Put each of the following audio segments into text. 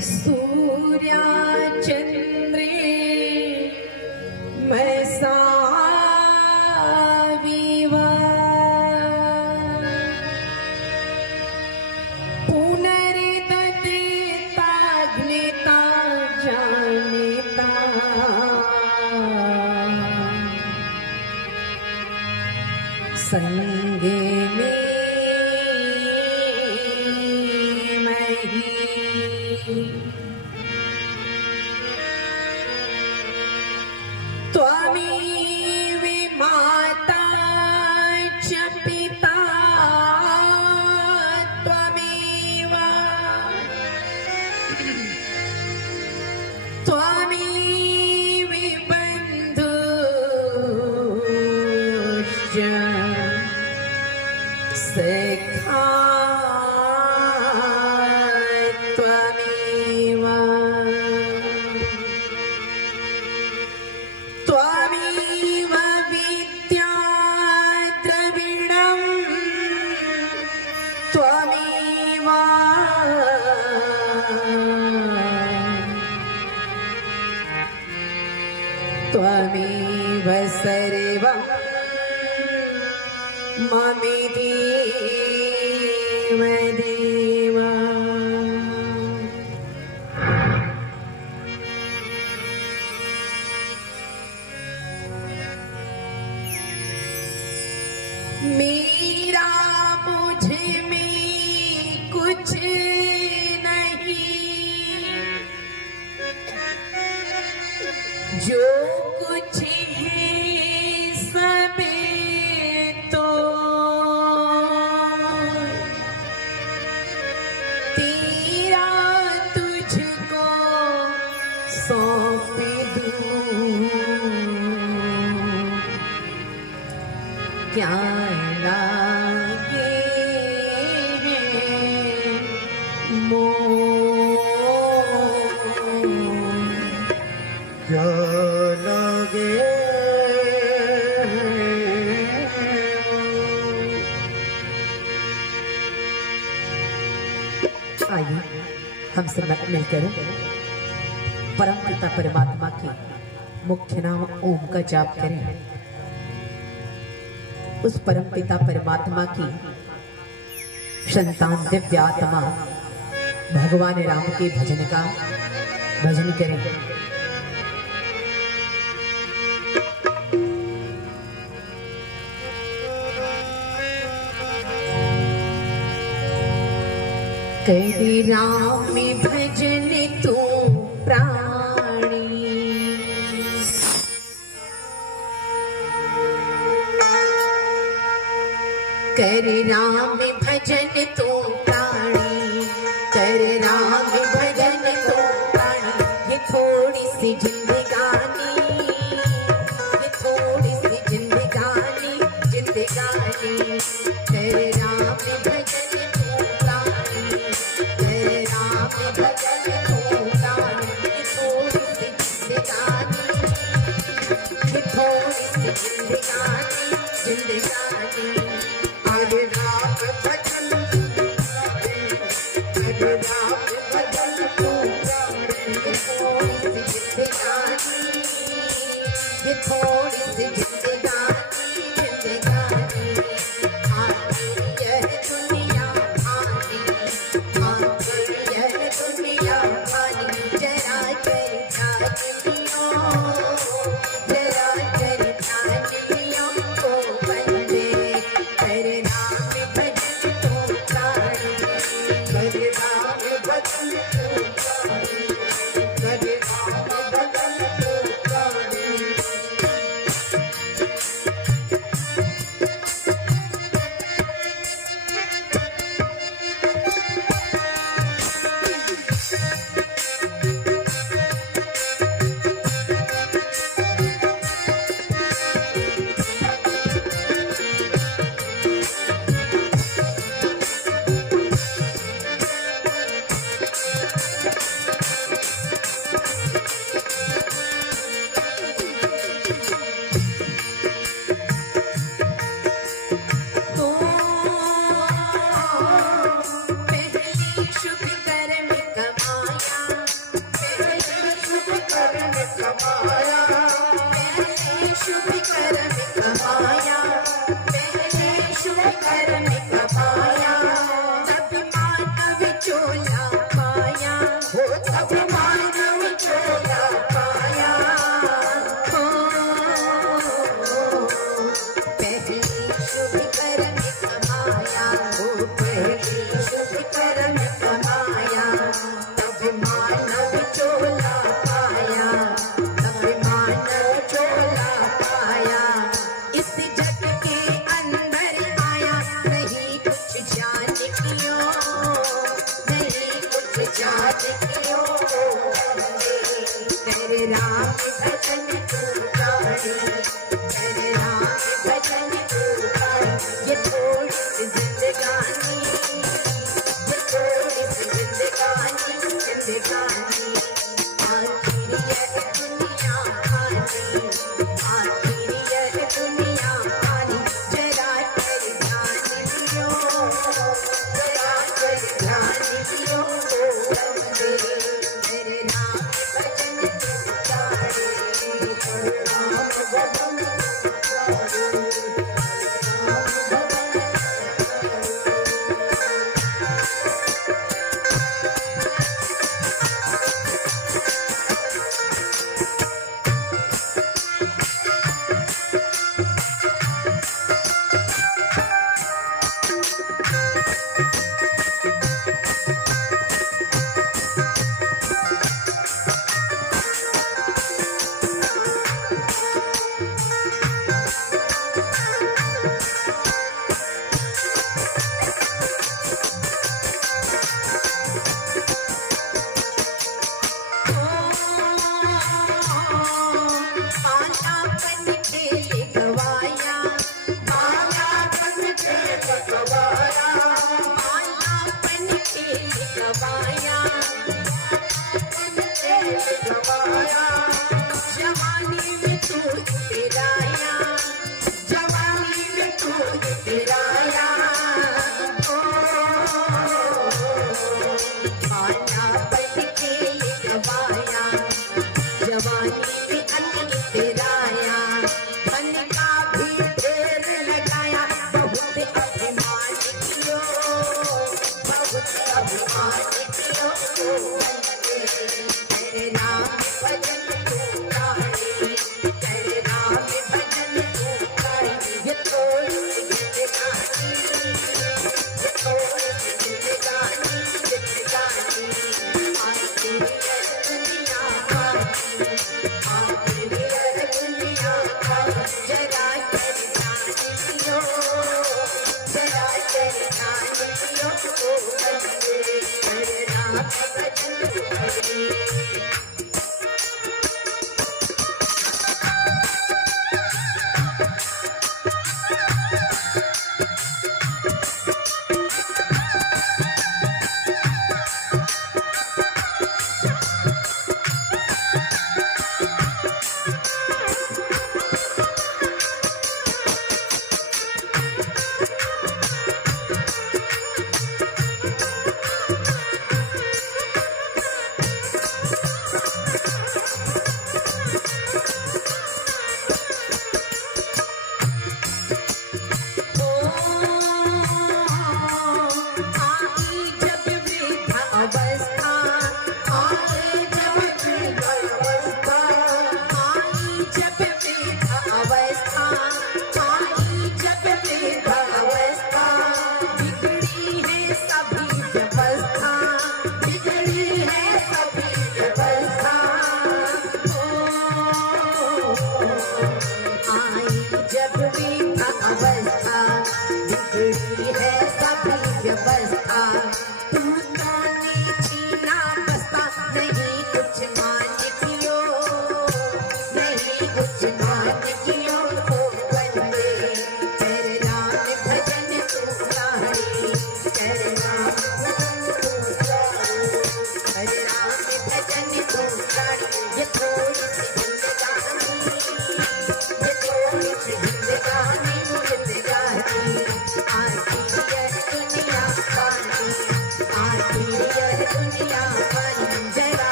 सूर्या चंद्रे मैसा विवा पुनरिदतेताग्निता जानेता संगे में त्वमेव माता च पिता त्वमेव त्वमेव बन्धुश्च सखा त्वमेव त्वमेव विद्या द्रविणं त्वमेव त्वमेव सर्वं ममेदेव देव मेरा मुझे में कुछ नहीं जो कुछ है सबे तो तेरा तुझको सौंप दूं क्या लागे क्या लगे आइए हम सब मिलकर परम पिता परमात्मा के मुख्य नाम ओम का जाप करें। उस परम पिता परमात्मा की संतान दिव्य आत्मा भगवान राम के भजन का भजन करें। करी राम भजन तू प्राणी कर राम भजन तू प्राणी कर राम भजन तू प्राणी ये थोड़ी सी जिंदगानी ये थोड़ी सी जिंदगानी जिंदगानी कर राम भजन तू प्राणी कर राम भजन तू प्राणी ये थोड़ी सी जिंदगानी ये थोड़ी सी जिंदगानी जिंदगानी हरे राम भजन हरे राम भजन तू प्राणी थोड़ी सी जिंदगानी ये थोड़ी सी जिंदगानी जिंदगानी आती यह दुनिया आनी आती यह दुनिया आनी जरा कर ध्यान लियो जरा कर ध्यान लियो ओ बंदे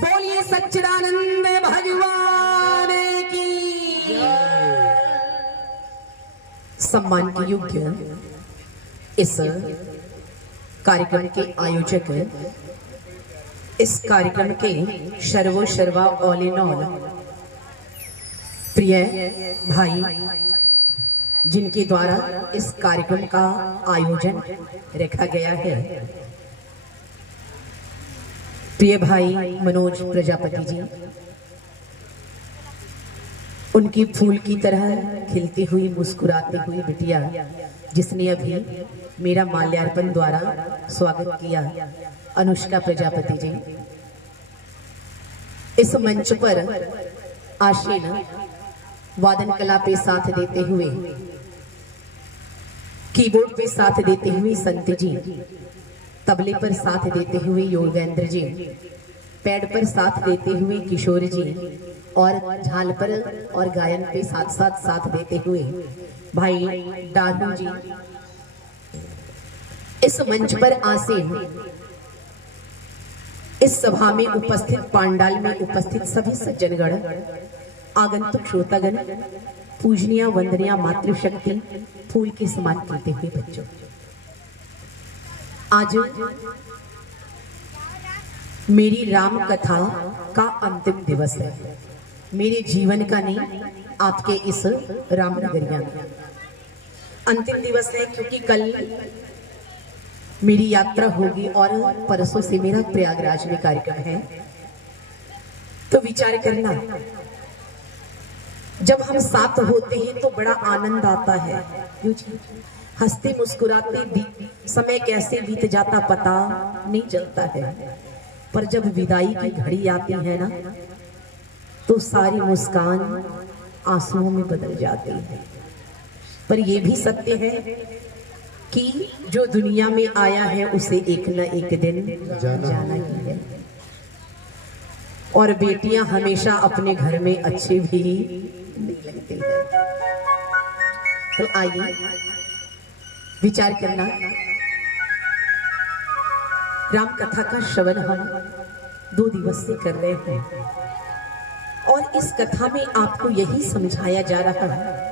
बोलिए सच्चिदानंद भगवान की। सम्मान के योग्य इस कार्यक्रम के आयोजक, इस कार्यक्रम के सर्वा ऑल इन ऑल प्रिय भाई, जिनके द्वारा इस कार्यक्रम का आयोजन रखा गया है, प्रिय भाई मनोज प्रजापति जी, उनकी फूल की तरह खिलती हुई मुस्कुराती हुई बिटिया, जिसने अभी मेरा माल्यार्पण द्वारा स्वागत किया, अनुष्का प्रजापति जी, इस मंच पर आशीन वादन कला पे साथ देते हुए, कीबोर्ड पे साथ देते हुए संत जी, तबले पर साथ देते हुए योगेंद्र जी, पैड पर साथ देते हुए किशोर जी, और झाल पर और गायन पे साथ देते हुए भाई डालू जी, इस मंच पर आसीन, इस सभा में उपस्थित, पांडाल में उपस्थित सभी सज्जनगण, आगंतुक श्रोतागण, पूजनीय वंदनीय मातृशक्ति, फूल के समान खिलते हुए बच्चों, आज मेरी राम कथा का अंतिम दिवस है, मेरे जीवन का नहीं, आपके इस रामनगरिया में अंतिम दिवस है, क्योंकि कल मेरी यात्रा होगी और परसों से मेरा प्रयागराज में कार्यक्रम है। तो विचार करना, जब हम साथ होते हैं तो बड़ा आनंद आता है, हंसते मुस्कुराते समय कैसे बीत जाता पता नहीं चलता है, पर जब विदाई की घड़ी आती है ना, तो सारी मुस्कान आंसुओं में बदल जाती है। पर यह भी सत्य है कि जो दुनिया में आया है उसे एक न एक दिन जाना ही है, और बेटियां हमेशा अपने घर में अच्छी भी नहीं लगती है। तो आइए विचार करना, राम कथा का श्रवण हम 2 दिवस से कर रहे हैं, और इस कथा में आपको यही समझाया जा रहा है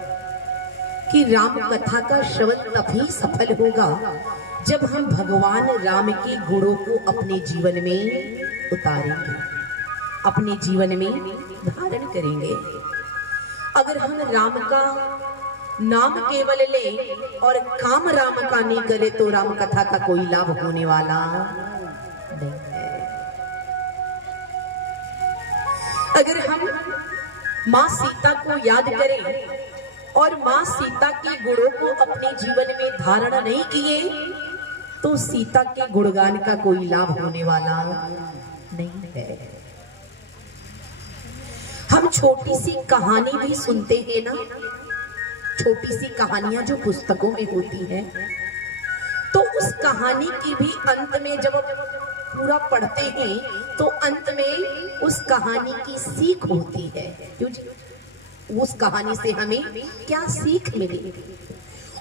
कि राम कथा का श्रवण तभी सफल होगा जब हम भगवान राम के गुणों को अपने जीवन में उतारेंगे, अपने जीवन में धारण करेंगे। अगर हम राम का नाम केवल ले और काम राम का नहीं करे तो राम कथा का कोई लाभ होने वाला नहीं है। अगर हम मां सीता को याद करें और मां सीता के गुणों को अपने जीवन में धारण नहीं किए तो सीता के गुणगान का कोई लाभ होने वाला नहीं है। हम छोटी सी कहानी भी सुनते हैं ना, छोटी सी कहानियां जो पुस्तकों में होती है, तो उस कहानी की भी अंत में जब पूरा पढ़ते हैं तो अंत में उस कहानी की सीख होती है। क्यों जी? उस कहानी से हमें क्या सीख मिलेगी?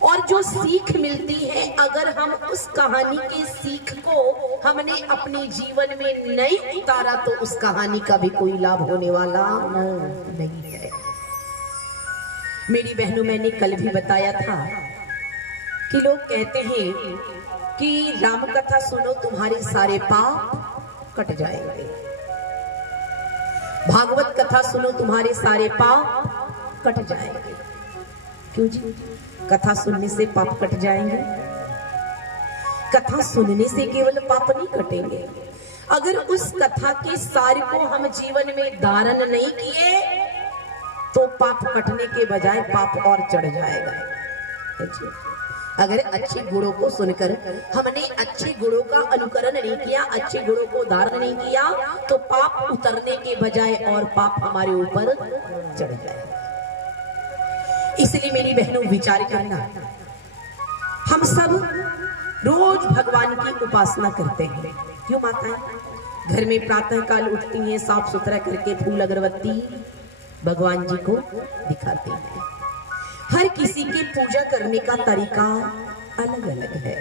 और जो सीख मिलती है, अगर हम उस कहानी की सीख को हमने अपने जीवन में नहीं उतारा तो उस कहानी का भी कोई लाभ होने वाला नहीं है। मेरी बहनों, मैंने कल भी बताया था कि लोग कहते हैं कि राम कथा सुनो तुम्हारे सारे पाप कट जाएंगे, भागवत कथा सुनो तुम्हारे सारे पाप कट जाएंगे। क्यों जी? कथा सुनने से पाप कट जाएंगे? कथा सुनने से केवल पाप नहीं कटेंगे, अगर उस कथा के सार को हम जीवन में धारण नहीं किए तो पाप कटने के बजाय पाप और चढ़ जाएगा। अगर अच्छे गुणों को सुनकर हमने अच्छे गुणों का अनुकरण नहीं किया, अच्छे गुणों को धारण नहीं किया, तो पाप उतरने के बजाय और पाप हमारे ऊपर चढ़ जाएगा। इसलिए मेरी बहनों, विचार करना, हम सब रोज भगवान की उपासना करते हैं। क्यों माताएं घर में प्रातः काल उठती हैं, साफ सुथरा करके फूल अगरबत्ती भगवान जी को दिखाते हैं। हर किसी की पूजा करने का तरीका अलग अलग है।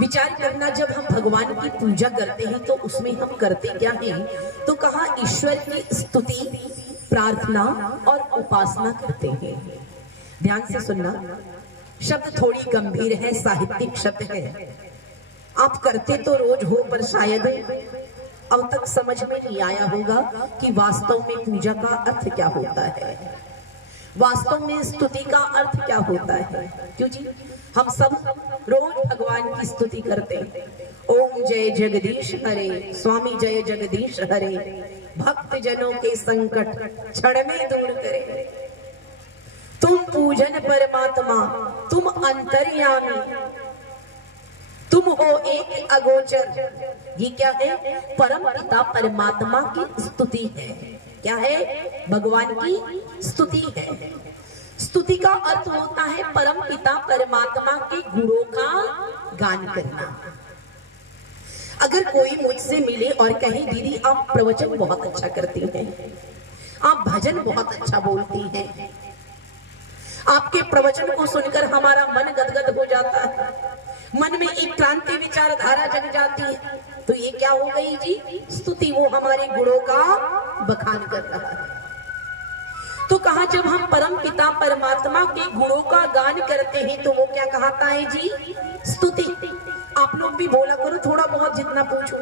विचार करना, जब हम भगवान की पूजा करते हैं तो उसमें हम करते क्या हैं? तो कहा ईश्वर की स्तुति, प्रार्थना और उपासना करते हैं। ध्यान से सुनना, शब्द थोड़ी गंभीर है, साहित्यिक शब्द है। आप करते तो रोज हो, पर शायद अब तक समझ में नहीं आया होगा कि वास्तव में पूजा का अर्थ क्या होता है, वास्तव में स्तुति का अर्थ क्या होता है। क्यों जी? हम सब रोज भगवान की स्तुति करते हैं। ओम जय जगदीश हरे, स्वामी जय जगदीश हरे, भक्त जनों के संकट क्षण में दूर करे, तुम पूजन परमात्मा, तुम अंतर्यामी, तुम हो एक अगोचर। ये क्या है? परम पिता परमात्मा की स्तुति है। क्या है? भगवान की स्तुति है। स्तुति का अर्थ होता है परम पिता परमात्मा के गुणों का गान करना। अगर कोई मुझसे मिले और कहे दीदी आप प्रवचन बहुत अच्छा करती हैं, आप भजन बहुत अच्छा बोलती हैं, आपके प्रवचन को सुनकर हमारा मन गदगद हो जाता है, मन में एक क्रांति विचारधारा जग जाती है, तो ये क्या हो गई जी? स्तुति। वो हमारे गुणों का बखान कर रहा है। तो कहा जब हम परम पिता परमात्मा के गुणों का गान करते हैं तो वो क्या कहता है जी? स्तुति। आप लोग भी बोला करो थोड़ा बहुत, जितना पूछो,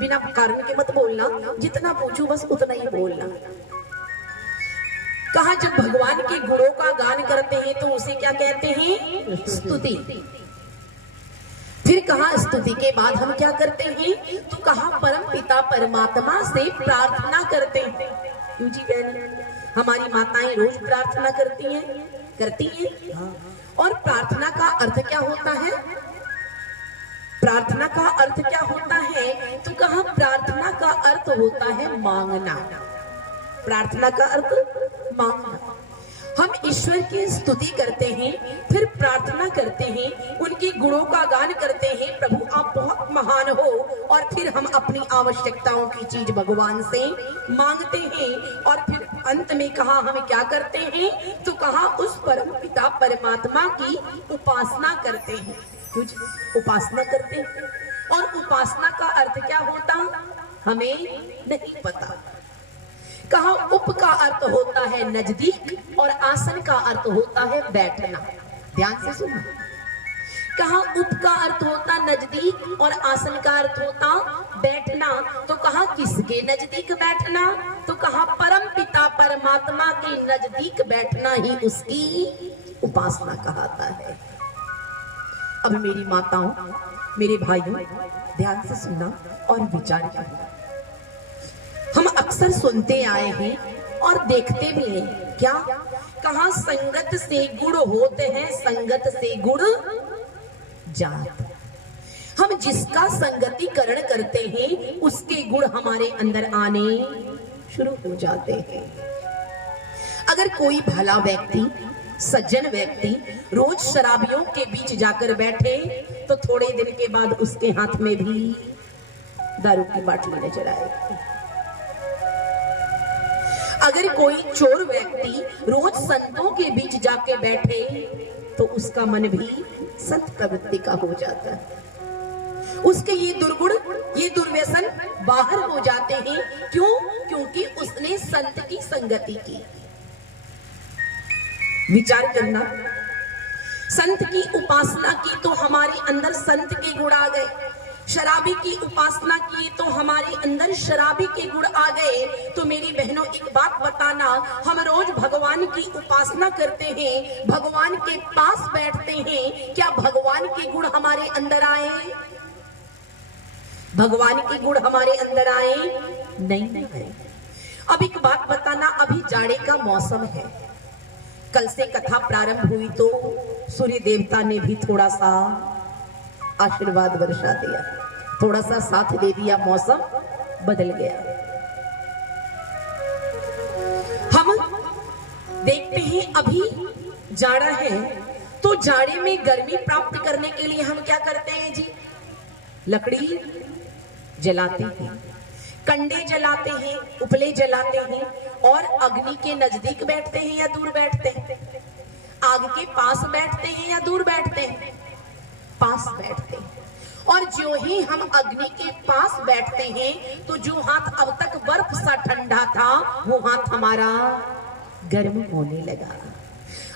बिना कारण के मत बोलना, जितना पूछो बस उतना ही बोलना। कहा जब भगवान के गुणों का गान करते हैं तो उसे क्या कहते हैं? स्तुति। फिर कहा स्तुति के बाद हम क्या करते हैं? तो कहा परम पिता परमात्मा से प्रार्थना करते हैं। क्यों जी बहन? हमारी माताएं रोज प्रार्थना करती हैं। और प्रार्थना का अर्थ क्या होता है? प्रार्थना का अर्थ क्या होता है? तो कहा प्रार्थना का अर्थ होता है मांगना। प्रार्थना का अर्थ मांगना। हम ईश्वर की स्तुति करते हैं, फिर प्रार्थना करते हैं, उनके गुणों का गान करते हैं, प्रभु आप बहुत महान हो, और फिर हम अपनी आवश्यकताओं की चीज भगवान से मांगते हैं। और फिर अंत में कहा हम क्या करते हैं? तो कहा उस परम पिता परमात्मा की उपासना करते हैं। कुछ उपासना करते हैं, और उपासना का अर्थ क्या होता हमें नहीं पता। कहा उप का अर्थ होता है नजदीक, और आसन का अर्थ होता है बैठना। ध्यान से सुनो, कहा उप का अर्थ होता नजदीक और आसन का अर्थ होता बैठना। तो कहा किसके नजदीक बैठना? तो कहा परम पिता परमात्मा के नजदीक बैठना ही उसकी उपासना कहलाता है। अब मेरी माताओं, मेरे भाइयों, ध्यान से सुनना और विचार करना। हम अक्सर सुनते आए हैं और देखते भी हैं, क्या कहा संगत से गुण होते हैं, संगत से गुण जात। हम जिसका संगतिकरण करते हैं उसके गुण हमारे अंदर आने शुरू हो जाते हैं। अगर कोई भला व्यक्ति, सज्जन व्यक्ति रोज शराबियों के बीच जाकर बैठे तो थोड़े दिन के बाद उसके हाथ में भी दारू की बाटली नजर आएगी। अगर कोई चोर व्यक्ति रोज संतों के बीच जाके बैठे तो उसका मन भी संत प्रवृत्ति का हो जाता है। उसके ये दुर्गुण, ये दुर्व्यसन बाहर हो जाते हैं। क्यों? क्योंकि उसने संत की संगति की। विचार करना, संत की उपासना की तो हमारे अंदर संत के गुण आ गए, शराबी की उपासना की तो हमारे अंदर शराबी के गुण आ गए। तो मेरी बहनों एक बात बताना, हम रोज भगवान की उपासना करते हैं, भगवान के पास बैठते हैं, क्या भगवान के गुण हमारे अंदर आए? भगवान के गुण हमारे अंदर आए? नहीं आए। अब एक बात बताना, अभी जाड़े का मौसम है, कल से कथा प्रारंभ हुई तो सूर्य देवता ने भी थोड़ा सा आशीर्वाद वर्षा दिया, थोड़ा सा साथ दे दिया, मौसम बदल गया। हम देखते हैं अभी जाड़ा है तो जाड़े में गर्मी प्राप्त करने के लिए हम क्या करते हैं जी? लकड़ी जलाते हैं, कंडे जलाते हैं, उपले जलाते हैं और अग्नि के नजदीक बैठते हैं या दूर बैठते हैं? आग के पास बैठते हैं या दूर बैठते हैं? पास बैठते हैं। और जो ही हम अग्नि के पास बैठते हैं तो जो हाथ अब तक बर्फ सा ठंडा था वो हाथ हमारा गर्म होने लगा।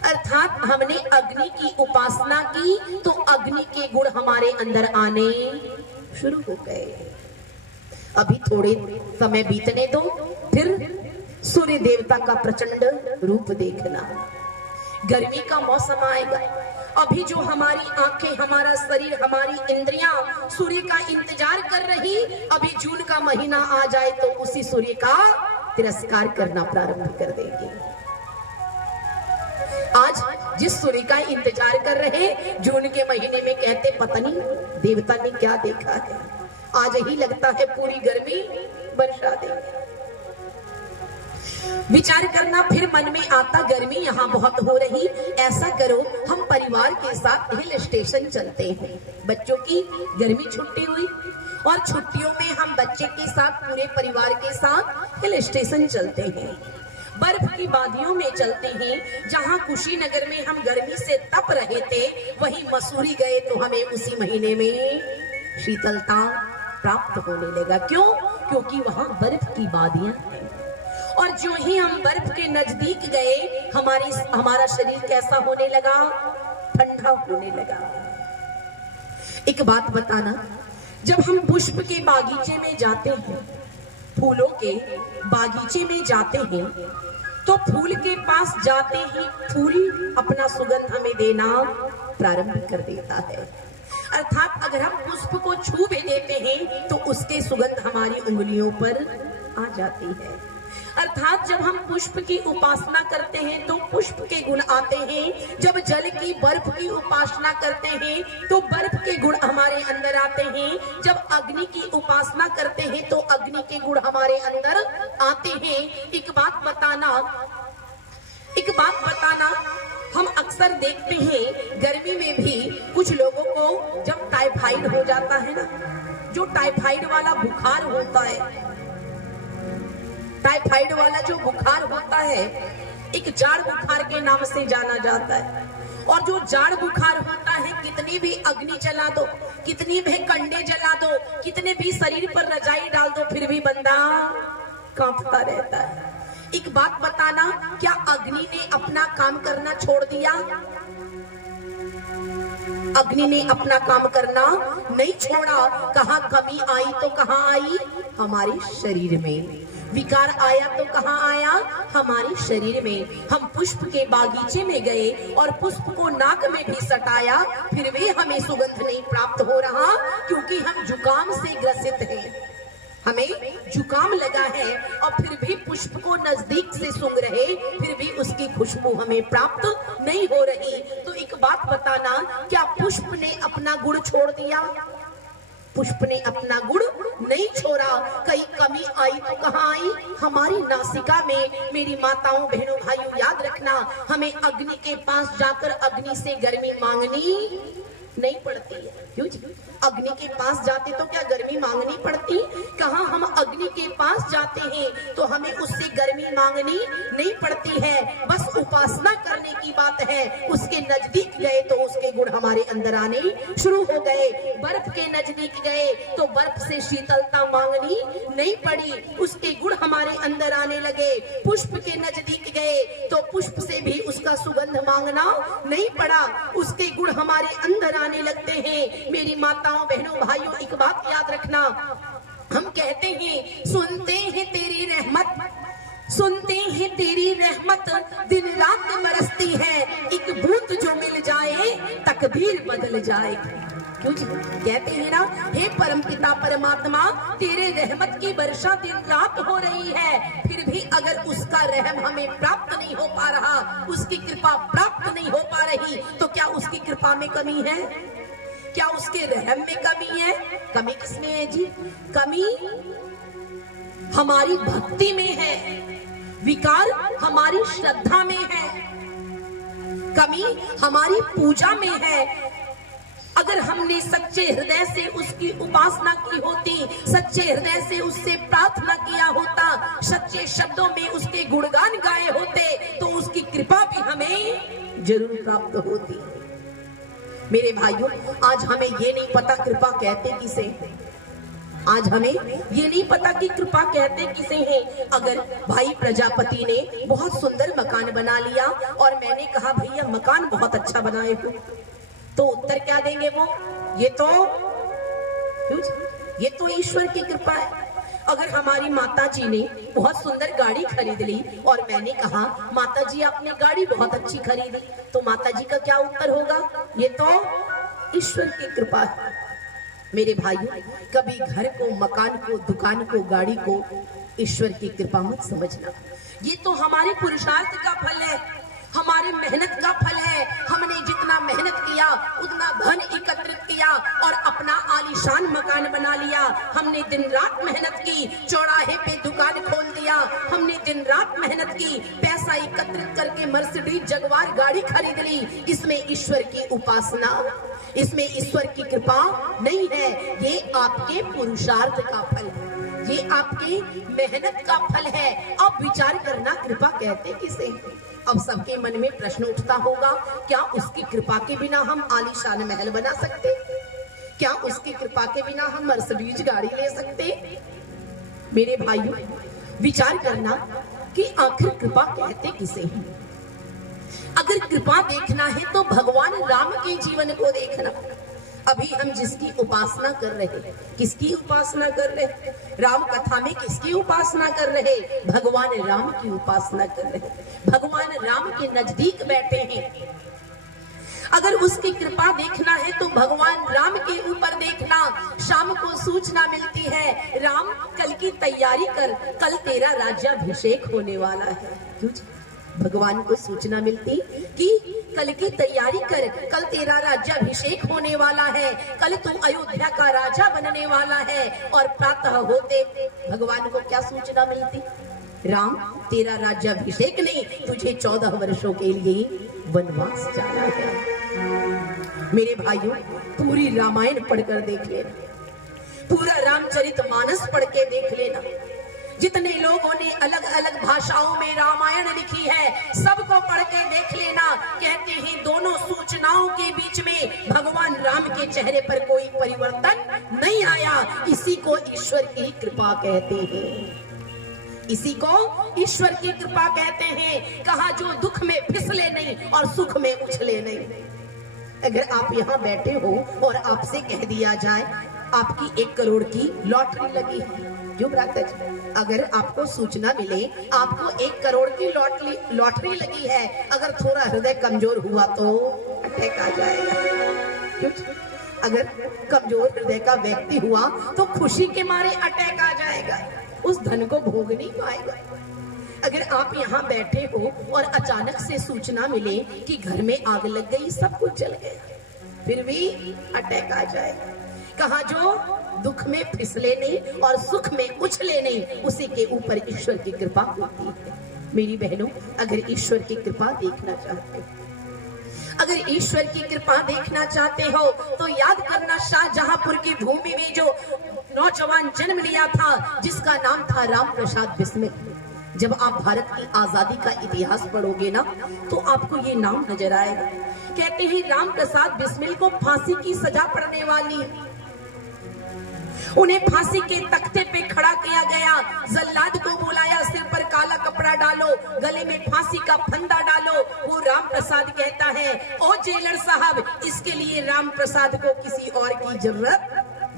अर्थात हमने अग्नि की उपासना की तो अग्नि के गुण हमारे अंदर आने शुरू हो गए। अभी थोड़े समय बीतने दो, फिर सूर्य देवता का प्रचंड रूप देखना। गर्मी का मौसम आएगा, अभी जो हमारी आंखें, हमारा शरीर, हमारी इंद्रियां सूर्य का इंतजार कर रही, अभी जून का महीना आ जाए तो उसी सूर्य का तिरस्कार करना प्रारंभ कर देंगे। आज जिस सूर्य का इंतजार कर रहे, जून के महीने में कहते पता नहीं देवता ने क्या देखा है, आज ही लगता है पूरी गर्मी बरसा देंगे। विचार करना, फिर मन में आता गर्मी यहाँ बहुत हो रही, ऐसा करो हम परिवार के साथ हिल स्टेशन चलते हैं। बच्चों की गर्मी छुट्टी हुई और छुट्टियों में हम बच्चे के साथ, पूरे परिवार के साथ हिल स्टेशन चलते हैं, बर्फ की वादियों में चलते हैं। जहां कुशीनगर में हम गर्मी से तप रहे थे, वहीं मसूरी गए तो हमें उसी महीने में शीतलता प्राप्त होने लगा। क्यों? क्योंकि वहां बर्फ की वादियां हैं। और जो ही हम बर्फ के नजदीक गए, हमारा शरीर कैसा होने लगा? ठंडा होने लगा। एक बात बताना, जब हम पुष्प के बागीचे में जाते हैं, फूलों के बागीचे में जाते हैं, तो फूल के पास जाते ही फूल अपना सुगंध हमें देना प्रारंभ कर देता है। अर्थात अगर हम पुष्प को छू भी देते हैं तो उसके सुगंध हमारी उंगलियों पर आ जाती है। अर्थात जब हम पुष्प की उपासना करते हैं तो पुष्प के गुण आते हैं। जब जल की, बर्फ की उपासना करते हैं तो बर्फ के गुण हमारे अंदर आते हैं। जब अग्नि की उपासना करते हैं तो अग्नि के गुण हमारे अंदर आते हैं। एक बात बताना, हम अक्सर देखते हैं गर्मी में भी कुछ लोगों को जब टाइफाइड हो जाता है ना, जो टाइफाइड वाला बुखार होता है, टाइफाइड वाला जो बुखार होता है, एक जाड़ बुखार के नाम से जाना जाता है। और जो जाड़ बुखार होता है, कितनी भी अग्नि जला दो, कितनी भी कंडे जला दो, कितने भी शरीर पर रजाई डाल दो, फिर भी बंदा कांपता रहता है। एक बात बताना, क्या अग्नि ने अपना काम करना छोड़ दिया? अग्नि ने अपना काम करना नहीं छोड़ा। कहाँ कमी आई तो कहाँ आई? हमारे शरीर में। विकार आया तो कहाँ आया? हमारे शरीर में। हम पुष्प के बागीचे में गए और पुष्प को नाक में भी सटाया, फिर भी हमें सुगंध नहीं प्राप्त हो रहा, क्योंकि हम जुकाम से ग्रसित हैं। हमें जुकाम लगा है और फिर भी पुष्प को नजदीक से सूंघ रहे, फिर भी उसकी खुशबू हमें प्राप्त नहीं हो रही। तो एक बात बताना, क्या पुष्प ने अपना गुण छोड़ दिया? पुष्प ने अपना गुण नहीं छोड़ा। कहीं कमी आई तो कहाँ आई? हमारी नासिका में। मेरी माताओं, बहनों, भाइयों, याद रखना, हमें अग्नि के पास जाकर अग्नि से गर्मी मांगनी नहीं पड़ती है। क्यों जी? अग्नि के पास जाते तो क्या गर्मी मांगनी पड़ती? कहाँ हम अग्नि के पास जाते हैं तो हमें उससे गर्मी मांगनी नहीं पड़ती है, बस उपासना करने की बात है। उसके नजदीक गए तो उसके गुण हमारे अंदर आने शुरू हो गए। बर्फ के नजदीक गए तो बर्फ से शीतलता मांगनी नहीं पड़ी, उसके गुण हमारे अंदर आने लगे। पुष्प के नजदीक गए तो पुष्प से भी उसका सुगंध मांगना नहीं पड़ा, उसके गुण हमारे अंदर आने लगते हैं। मेरी माताओं बहनों भाइयों, एक बात याद रखना, हम कहते हैं सुनते हैं तेरी रहमत, सुनते हैं तेरी रहमत दिन रात बरसती है, एक बूंद जो मिल जाए तकदीर बदल जाएगी। क्यों जी? कहते हैं ना, हे परमपिता परमात्मा तेरे रहमत की वर्षा दिन रात हो रही है, फिर भी अगर उसका रहम हमें प्राप्त नहीं हो पा रहा, उसकी कृपा प्राप्त नहीं हो पा रही, तो क्या उसकी कृपा में कमी है? क्या उसके रहम में कमी है? कमी किसमें है जी? कमी हमारी भक्ति में है, विकार हमारी श्रद्धा में है, कमी हमारी पूजा में है। अगर हमने सच्चे हृदय से उसकी उपासना की होती, सच्चे हृदय से उससे प्रार्थना किया होता, सच्चे शब्दों में उसके गुणगान गाए होते, तो उसकी कृपा भी हमें जरूर प्राप्त होती। मेरे भाइयों, आज हमें ये नहीं पता कृपा कहते किसे, आज हमें ये नहीं पता कि कृपा कहते किसे हैं। अगर भाई प्रजापति ने बहुत सुंदर मकान बना लिया और मैंने कहा भैया मकान बहुत अच्छा बनाए हो, तो उत्तर क्या देंगे वो? ये तो ईश्वर की कृपा है। अगर हमारी माता जी ने बहुत सुंदर गाड़ी खरीद ली और मैंने कहा माता जी आपने गाड़ी बहुत अच्छी खरीदी, तो माता जी का क्या उत्तर होगा? ये तो ईश्वर की कृपा है। मेरे भाइयों, कभी घर को, मकान को, दुकान को, गाड़ी को ईश्वर की कृपा मत समझना। ये तो हमारे पुरुषार्थ का फल है, हमारे मेहनत का फल है। हमने जितना मेहनत किया उतना धन एकत्रित किया और अपना आलीशान मकान बना लिया। हमने दिन रात मेहनत की, चौराहे पे दुकान खोल दिया। हमने दिन रात मेहनत की, पैसा एकत्रित करके मर्सिडीज जगवार गाड़ी खरीद ली। इसमें ईश्वर की उपासना, इसमें ईश्वर की कृपा नहीं है। ये आपके पुरुषार्थ का फल है, ये आपके मेहनत का फल है। अब विचार करना कृपा कहते किसे? अब सबके मन में प्रश्न उठता होगा, क्या उसकी कृपा के बिना हम आलीशान महल बना सकते? क्या उसकी कृपा के बिना हम मर्सिडीज गाड़ी ले सकते? मेरे भाइयों, विचार करना कि आखिर कृपा कहते किसे हैं। अगर कृपा देखना है तो भगवान राम के जीवन को देखना। अभी हम जिसकी उपासना कर रहे, किसकी उपासना कर रहे? राम कथा में किसकी उपासना कर रहे? भगवान राम की उपासना कर रहे, भगवान राम के नजदीक बैठे हैं। अगर उसकी कृपा देखना है तो भगवान राम के ऊपर देखना। शाम को सूचना मिलती है, राम कल की तैयारी कर, कल तेरा राज्याभिषेक होने वाला है। क्यों? भगवान को सूचना मिलती कि कल की तैयारी कर, कल तेरा राज्याभिषेक होने वाला है, कल तू अयोध्या का राजा बनने वाला है। और प्रातः होते भगवान को क्या सूचना मिलती? राम तेरा राज्याभिषेक नहीं, तुझे 14 वर्षों के लिए वनवास जाना है। मेरे भाइयों, पूरी रामायण पढ़कर देख लेना, पूरा रामचरितमानस पढ़ के देख लेना। जितने लोगों ने अलग अलग भाषाओं में रामायण लिखी है, सबको पढ़ के देख लेना। कहते हैं दोनों सूचनाओं के बीच में भगवान राम के चेहरे पर कोई परिवर्तन नहीं आया। इसी को ईश्वर की कृपा कहते हैं, इसी को ईश्वर की कृपा कहते हैं। कहा जो दुख में फिसले नहीं और सुख में उछले नहीं। अगर आप यहाँ बैठे हो और आपसे कह दिया जाए आपकी 1 करोड़ की लॉटरी लगी है, जो अगर आपको सूचना मिले आपको 1 करोड़ की लॉटरी लगी है, अगर थोड़ा हृदय कमजोर हुआ तो अटैक आ जाएगा। क्योंकि अगर कमजोर हृदय का व्यक्ति हुआ तो खुशी के मारे अटैक आ जाएगा, उस धन को भोग नहीं पाएगा। अगर आप यहाँ बैठे हो और अचानक से सूचना मिले कि घर में आग लग गई, सब कुछ जल गया, फिर भी अटैक आ जाएगा। कहा जो दुख में फिसले नहीं और सुख में उछले नहीं, उसी के ऊपर ईश्वर की कृपा होती है। मेरी बहनों, अगर ईश्वर की कृपा देखना चाहते हो, अगर ईश्वर की कृपा देखना चाहते हो तो याद करना शाहजहांपुर की भूमि में जो नौजवान जन्म लिया था जिसका नाम था राम प्रसाद बिस्मिल। जब आप भारत की आजादी का इतिहास पढ़ोगे ना तो आपको ये नाम नजर आएगा। कहते हैं राम प्रसाद बिस्मिल को फांसी की सजा पड़ने वाली, उन्हें फांसी के तख्ते पे खड़ा किया गया। जल्लाद को बुलाया, सिर पर काला कपड़ा डालो, गले में फांसी का फंदा डालो। वो राम प्रसाद कहता है, ओ जेलर साहब, इसके लिए राम प्रसाद को किसी और की जरूरत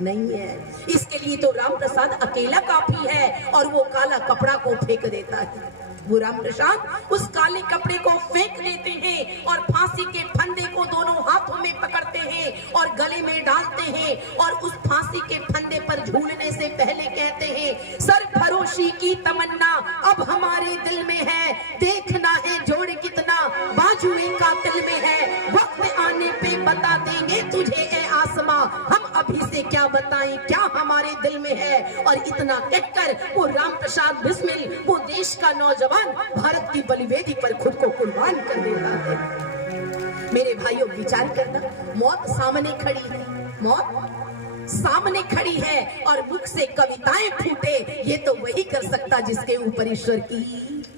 नहीं है, इसके लिए तो राम प्रसाद अकेला काफी है। और वो काला कपड़ा को फेंक देता है। वो राम प्रसाद उस काले कपड़े को फेंक देते हैं और फांसी के फंदे को दोनों हाथों में पकड़ते हैं और गले में डालते हैं और उस फांसी के फंदे पर झूलने से पहले कहते हैं, सरफरोशी की तमन्ना अब हमारे दिल में है, देखना है जोड़ कितना बाजुए का दिल में है, वक्त आने पे बता देंगे तुझे ए आसमां, हम अभी से क्या बताएं क्या हमारे दिल में है। और इतना कहकर वो राम प्रसाद बिस्मिल, वो देश का नौजवान भारत की बलिवेदी पर खुद को कुर्बान कर देता है। मेरे भाइयों, विचार करना, मौत सामने खड़ी है, मौत सामने खड़ी है और मुख से कविताएं फूटे, ये तो वही कर सकता जिसके ऊपर ईश्वर की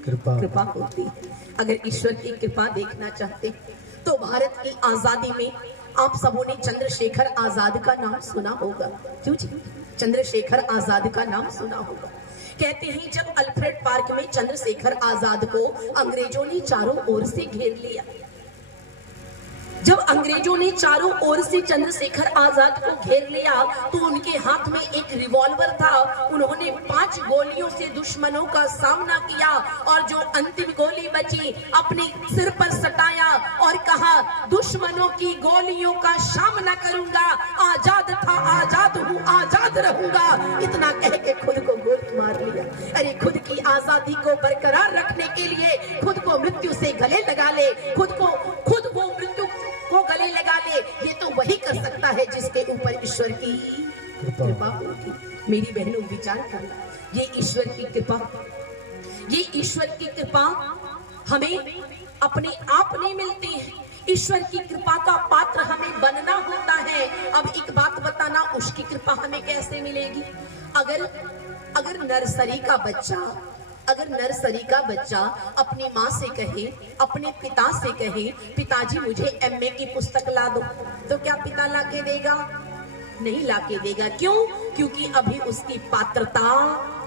कृपा होती है। अगर ईश्वर की कृपा देखना चाहते तो भारत की आजादी में आप सबों ने चंद्रशेखर आजाद का नाम सुना होगा। क्यों जी? चंद्रशेखर आजाद का नाम सुना होगा। कहते हैं जब अल्फ्रेड पार्क में चंद्रशेखर आजाद को अंग्रेजों ने चारों ओर से घेर लिया, जब अंग्रेजों ने चारों ओर से चंद्रशेखर आजाद को घेर लिया तो उनके हाथ में एक रिवॉल्वर था। उन्होंने 5 गोलियों से दुश्मनों का सामना किया और जो अंतिम गोली बची अपने सिर पर सटाया और कहा, दुश्मनों की गोलियों का सामना करूंगा, आजाद था आजाद हूँ आजाद रहूंगा। इतना कह के खुद को गोली मार लिया। अरे खुद की आजादी को बरकरार रखने के लिए खुद को मृत्यु से गले लगा ले, खुद वो मृत्यु को गले लगा ले, ये तो वही कर सकता है जिसके ऊपर ईश्वर की कृपा होगी। मेरी बहनों, विचार करना, ये ईश्वर की कृपा, ये ईश्वर की कृपा हमें अपने आप नहीं मिलती है, ईश्वर की कृपा का पात्र हमें बनना होता है। अब एक बात बताना, उसकी कृपा हमें कैसे मिलेगी? अगर नर्सरी का बच्चा अपनी माँ से कहे, अपने पिता से कहे, पिताजी मुझे एमए की पुस्तक ला दो, तो क्या पिता लाके देगा? नहीं लाके देगा। क्यों? क्योंकि अभी उसकी पात्रता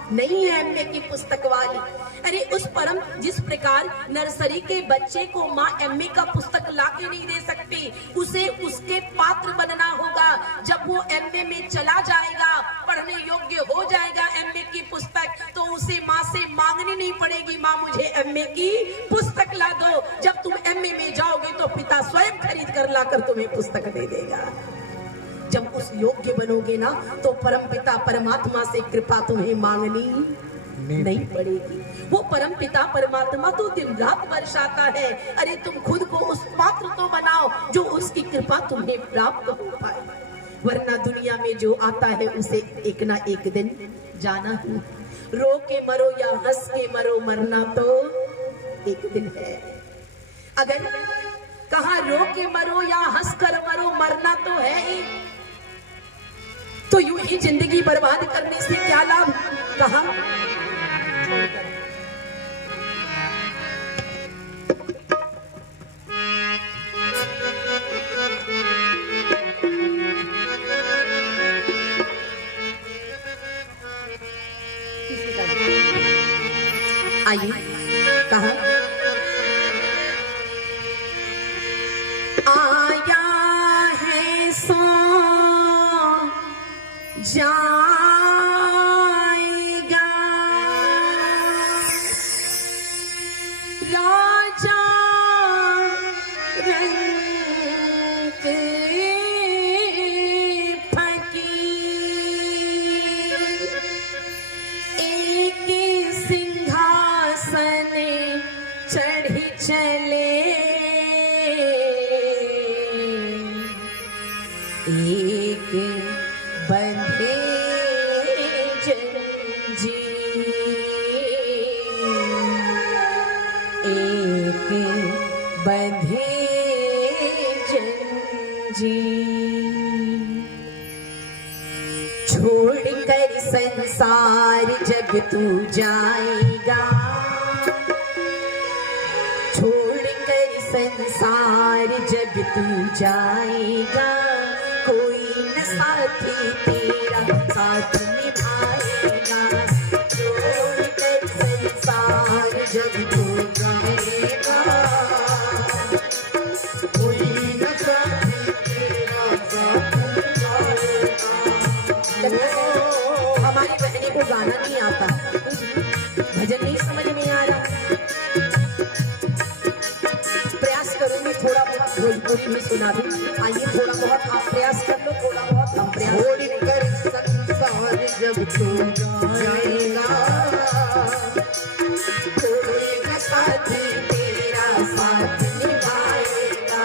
नहीं है एमए की पुस्तक वाली। अरे उस परम जिस प्रकार नर्सरी के बच्चे को माँ एमए का पुस्तक लाके नहीं दे सकती, उसे उसके पात्र बनना होगा। जब वो एमए में चला जाएगा, पढ़ने योग्य हो जाएगा एमए की पुस्तक, तो उसे माँ से मांगनी नहीं पड़ेगी, माँ मुझे एमए की पुस्तक ला दो। जब तुम एमए में जाओगे तो पिता स्वयं खरीद कर लाकर तुम्हें पुस्तक दे देगा। जब उस योग्य बनोगे ना तो परमपिता परमात्मा से कृपा तुम्हें मांगनी नहीं पड़ेगी। वो परमपिता परमात्मा तो दिन रात बरसाता है। अरे तुम खुद को उस पात्र तो बनाओ जो उसकी कृपा तुम्हें प्राप्त हो पाए, वरना दुनिया में जो आता है उसे एक ना एक दिन जाना ही। रो के मरो या हंस के मरो, मरना तो एक दिन है। अगर कहा रो के मरो या हंस कर मरो, मरना तो है ही, तो यूं ही जिंदगी बर्बाद करने से क्या लाभ? कहा आइए, कहा आया है सो जाएगा, राजा रंग फकीर, एक सिंहासन चढ़ी चले, एक बंधे जंजीर, एक बंधे जी। छोड़कर संसार जब तू जाएगा, छोड़कर संसार जब तू जाएगा, कोई न साथी तेरा साथ निभाएगा। छोड़कर संसार जब तू जाएगा, कोई न साथी तेरा साथ निभाएगा। हमारी बहनी को गाना नहीं आता, भजन नहीं समझ में आ रहा। प्रयास करूंगी थोड़ा बहुत भोजपुरी में सुना दूं। आइए थोड़ा बहुत आप प्रयास कर लो, थोड़ा बहुत हम प्रयास। छोड़कर संसार जब तू जाएगा, कोई न साथी तेरा साथ निभाएगा।